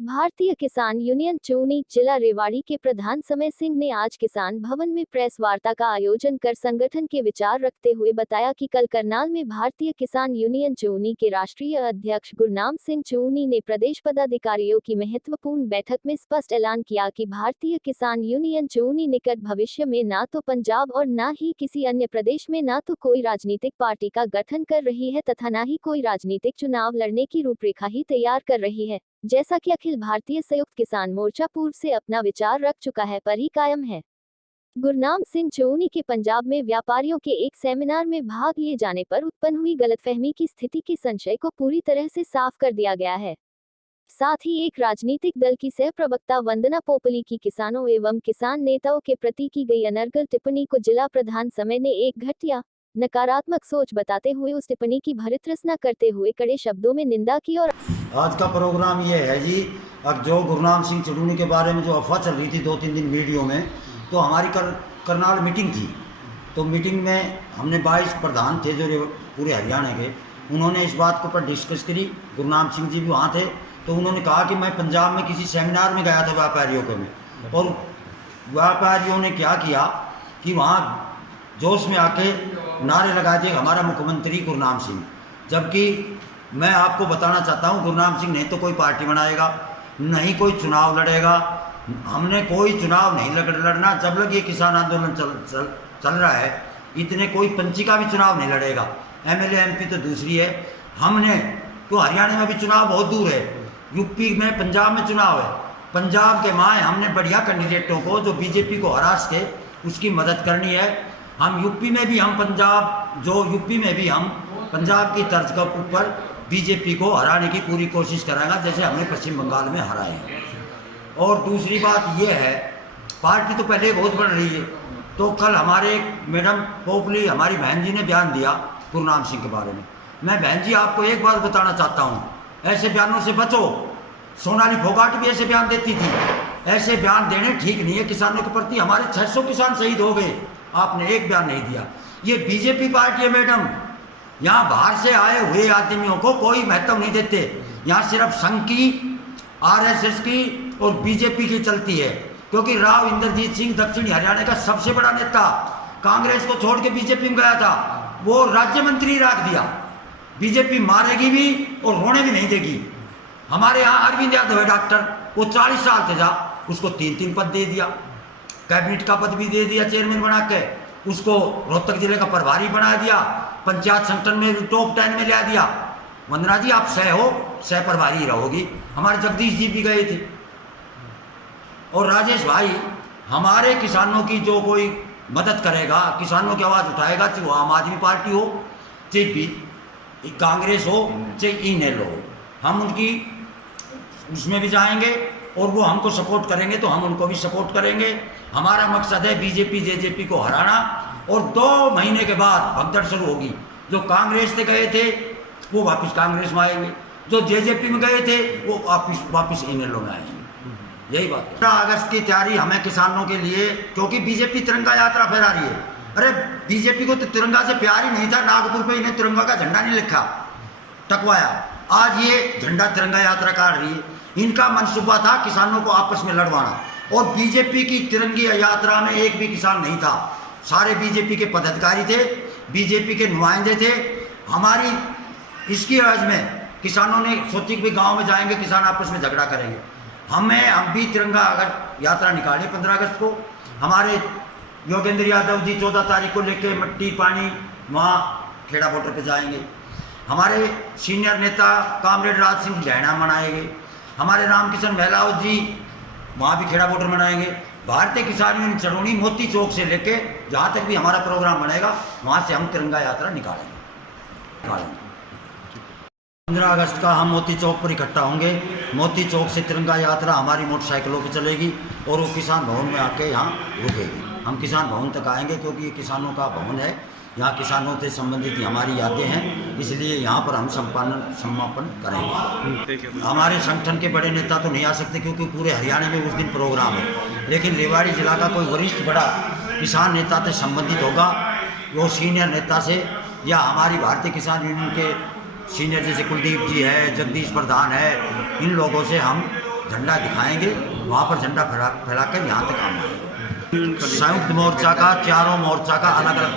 भारतीय किसान यूनियन चूनी जिला रेवाड़ी के प्रधान समय सिंह ने आज किसान भवन में प्रेस वार्ता का आयोजन कर संगठन के विचार रखते हुए बताया कि कल करनाल में भारतीय किसान यूनियन चूनी के राष्ट्रीय अध्यक्ष गुरनाम सिंह चूनी ने प्रदेश पदाधिकारियों की महत्वपूर्ण बैठक में स्पष्ट ऐलान किया कि भारतीय किसान यूनियन चूनी निकट भविष्य में न तो पंजाब और न ही किसी अन्य प्रदेश में न तो कोई राजनीतिक पार्टी का गठन कर रही है तथा न ही कोई राजनीतिक चुनाव लड़ने की रूपरेखा ही तैयार कर रही है। जैसा कि अखिल भारतीय संयुक्त किसान मोर्चा पूर्व से अपना विचार रख चुका है पर ही कायम है। गुरनाम सिंह चूनी के पंजाब में व्यापारियों के एक सेमिनार में भाग लिए जाने पर उत्पन्न हुई गलतफहमी की स्थिति के संशय को पूरी तरह से साफ कर दिया गया है। साथ ही एक राजनीतिक दल की सह प्रवक्ता वंदना पोपली की किसानों एवं किसान नेताओं के प्रति की गई अनर्गल टिप्पणी को जिला प्रधान समय ने एक घटिया नकारात्मक सोच बताते हुए उस टिप्पणी की भर्त्सना करते हुए कड़े शब्दों में निंदा की। और आज का प्रोग्राम ये है जी, अब जो गुरनाम सिंह चूनी के बारे में जो अफवाह चल रही थी 2-3 दिन वीडियो में, तो हमारी करनाल मीटिंग थी। तो मीटिंग में हमने 22 प्रधान थे जो पूरे हरियाणा के, उन्होंने इस बात के ऊपर डिस्कस करी। गुरनाम सिंह जी भी वहाँ थे। तो उन्होंने कहा कि मैं पंजाब में किसी सेमिनार में गया था व्यापारियों के में, और व्यापारियों ने क्या किया कि वहाँ जोश में आके नारे लगा दिए हमारा मुख्यमंत्री गुरनाम सिंह। जबकि मैं आपको बताना चाहता हूँ, गुरनाम सिंह नहीं तो कोई पार्टी बनाएगा, नहीं कोई चुनाव लड़ेगा। हमने कोई चुनाव नहीं लड़ना। जब लग ये किसान आंदोलन चल रहा है, इतने कोई पंची का भी चुनाव नहीं लड़ेगा। एमएलए एमपी तो दूसरी है। हमने तो हरियाणा में भी चुनाव बहुत दूर है, यूपी में पंजाब में चुनाव है। पंजाब के माए हमने बढ़िया कैंडिडेटों को जो बीजेपी को हरा सके उसकी मदद करनी है। हम यूपी में भी हम पंजाब की तर्ज के ऊपर बीजेपी को हराने की पूरी कोशिश कराएगा, जैसे हमने पश्चिम बंगाल में हराए हैं। और दूसरी बात यह है, पार्टी तो पहले बहुत बढ़ रही है। तो कल हमारे मैडम पोपली हमारी बहन जी ने बयान दिया गुरनाम सिंह के बारे में। मैं बहन जी आपको एक बात बताना चाहता हूँ, ऐसे बयानों से बचो। सोनाली फोगाट भी ऐसे बयान देती थी। ऐसे बयान देने ठीक नहीं है किसानों के प्रति। हमारे 600 किसान शहीद हो गए, आपने एक बयान नहीं दिया। ये बीजेपी पार्टी है मैडम, यहाँ बाहर से आए हुए आदमियों को कोई महत्व नहीं देते। यहाँ सिर्फ संघ की, आरएसएस की और बीजेपी की चलती है। क्योंकि राव इंद्रजीत सिंह दक्षिणी हरियाणा का सबसे बड़ा नेता कांग्रेस को छोड़ के बीजेपी में गया था, वो राज्य मंत्री रख दिया। बीजेपी मारेगी भी और होने भी नहीं देगी। हमारे यहाँ अरविंद यादव है डॉक्टर, वो 40 साल थे, जा उसको 3-3 पद दे दिया, कैबिनेट का पद भी दे दिया चेयरमैन बना के, उसको रोहतक जिले का प्रभारी बना दिया, पंचायत संगठन में टॉप 10 में ले दिया। वंदना जी आप सह प्रभारी रहोगी। हमारे जगदीश जी भी गए थे। और राजेश भाई, हमारे किसानों की जो कोई मदद करेगा, किसानों की आवाज़ उठाएगा, चाहे वो आम आदमी पार्टी हो, चाहे कांग्रेस हो, चाहे इनेलो हो, हम उनकी उसमें भी जाएंगे और वो हमको सपोर्ट करेंगे तो हम उनको भी सपोर्ट करेंगे। हमारा मकसद है बीजेपी जेजेपी को हराना। और 2 महीने के बाद भगदड़ शुरू होगी। जो कांग्रेस से गए थे वो वापस कांग्रेस में आएंगे, जो जेजेपी में गए थे वो वापस इनेलो में आएंगे। यही बात है। 15 अगस्त की तैयारी हमें किसानों के लिए, क्योंकि बीजेपी तिरंगा यात्रा फहरा रही है। अरे बीजेपी को तो तिरंगा से प्यार ही नहीं था। नागपुर पे इन्हें तिरंगा का झंडा नहीं लिखा, टकवाया। आज ये झंडा तिरंगा यात्रा काट रही है। इनका मनसूबा था किसानों को आपस में लड़वाना। और बीजेपी की तिरंगी यात्रा में एक भी किसान नहीं था। सारे बीजेपी के पदाधिकारी थे, बीजेपी के नुमाइंदे थे। हमारी इसकी आवाज़ में किसानों ने सोची कि गांव में जाएंगे, किसान आपस में झगड़ा करेंगे। हम भी तिरंगा अगर यात्रा निकाले 15 अगस्त को, हमारे योगेंद्र यादव जी 14 तारीख को लेके मिट्टी पानी वहाँ खेड़ा बॉर्डर पे जाएंगे। हमारे सीनियर नेता कामरेड राज सिंह लहना मनाएंगे। हमारे रामकिशन महलावत जी वहाँ भी खेड़ा बॉर्डर मनाएंगे। भारतीय किसान यूनियन चरौनी मोती चौक से लेके जहाँ तक भी हमारा प्रोग्राम बनेगा वहाँ से हम तिरंगा यात्रा निकालेंगे। 15 अगस्त का हम मोती चौक पर इकट्ठा होंगे। मोती चौक से तिरंगा यात्रा हमारी मोटरसाइकिलों की चलेगी और वो किसान भवन में आके यहाँ रुकेगी। हम किसान भवन तक आएंगे क्योंकि ये किसानों का भवन है। यहाँ किसानों से संबंधित हमारी यादें हैं, इसलिए यहाँ पर हम समापन करेंगे। हमारे संगठन के बड़े नेता तो नहीं आ सकते क्योंकि पूरे हरियाणा में उस दिन प्रोग्राम है, लेकिन रेवाड़ी जिला का कोई वरिष्ठ बड़ा किसान नेता से संबंधित होगा, वो सीनियर नेता से या हमारी भारतीय किसान यूनियन के सीनियर जैसे कुलदीप जी है, जगदीश प्रधान है, इन लोगों से हम झंडा दिखाएंगे, वहाँ पर झंडा फैला कर यहाँ तक हम आएंगे। संयुक्त मोर्चा का, चारों मोर्चा का अलग अलग,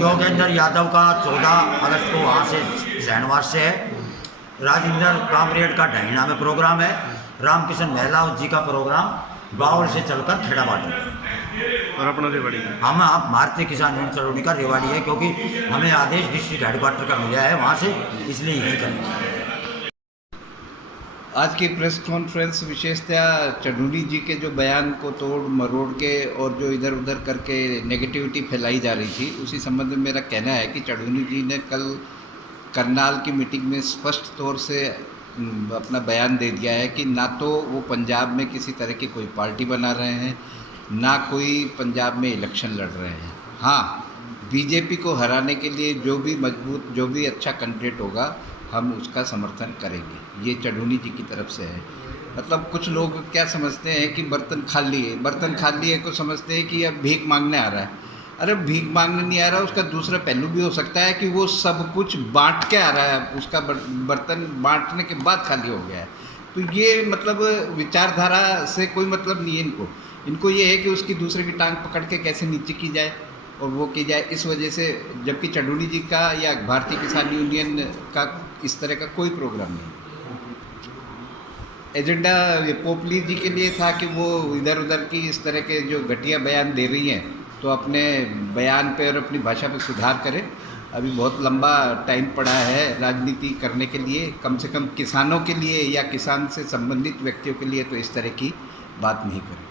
योगेंद्र यादव का 14 अगस्त को वहाँ से सहनवास से है, राजेंद्र कामरेड का ढाईना में प्रोग्राम है, रामकिशन महलावत जी का प्रोग्राम बावल से चलकर खेड़ाबाटी और अपना रेवाड़ी हम आप भारतीय किसान यूनियन चरौनी का रेवाड़ी है, क्योंकि हमें आदेश डिस्ट्रिक्ट हेडक्वार्टर का मिला है वहाँ से, इसलिए यही करेंगे। आज की प्रेस कॉन्फ्रेंस विशेषतः चढ़ूनी जी के जो बयान को तोड़ मरोड़ के और जो इधर उधर करके नेगेटिविटी फैलाई जा रही थी, उसी संबंध में मेरा कहना है कि चढ़ूनी जी ने कल करनाल की मीटिंग में स्पष्ट तौर से अपना बयान दे दिया है कि ना तो वो पंजाब में किसी तरह की कोई पार्टी बना रहे हैं, ना कोई पंजाब में इलेक्शन लड़ रहे हैं। हाँ, बीजेपी को हराने के लिए जो भी मजबूत, जो भी अच्छा कैंडिडेट होगा, हम उसका समर्थन करेंगे। ये चढ़ूनी जी की तरफ से है। मतलब कुछ लोग क्या समझते हैं कि बर्तन खाली है को समझते हैं कि अब भीख मांगने आ रहा है। अरे भीख मांगने नहीं आ रहा, उसका दूसरा पहलू भी हो सकता है कि वो सब कुछ बांट के आ रहा है, उसका बर्तन बांटने के बाद खाली हो गया है। तो ये मतलब विचारधारा से कोई मतलब नहीं है इनको ये है कि उसकी दूसरे की टांग पकड़ के कैसे नीचे की जाए और वो की जाए, इस वजह से। जबकि चढ़ूनी जी का या भारतीय किसान यूनियन का इस तरह का कोई प्रोग्राम नहीं। एजेंडा पोपली जी के लिए था कि वो इधर उधर की इस तरह के जो घटिया बयान दे रही हैं, तो अपने बयान पे और अपनी भाषा पे सुधार करें। अभी बहुत लंबा टाइम पड़ा है राजनीति करने के लिए, कम से कम किसानों के लिए या किसान से संबंधित व्यक्तियों के लिए तो इस तरह की बात नहीं करें।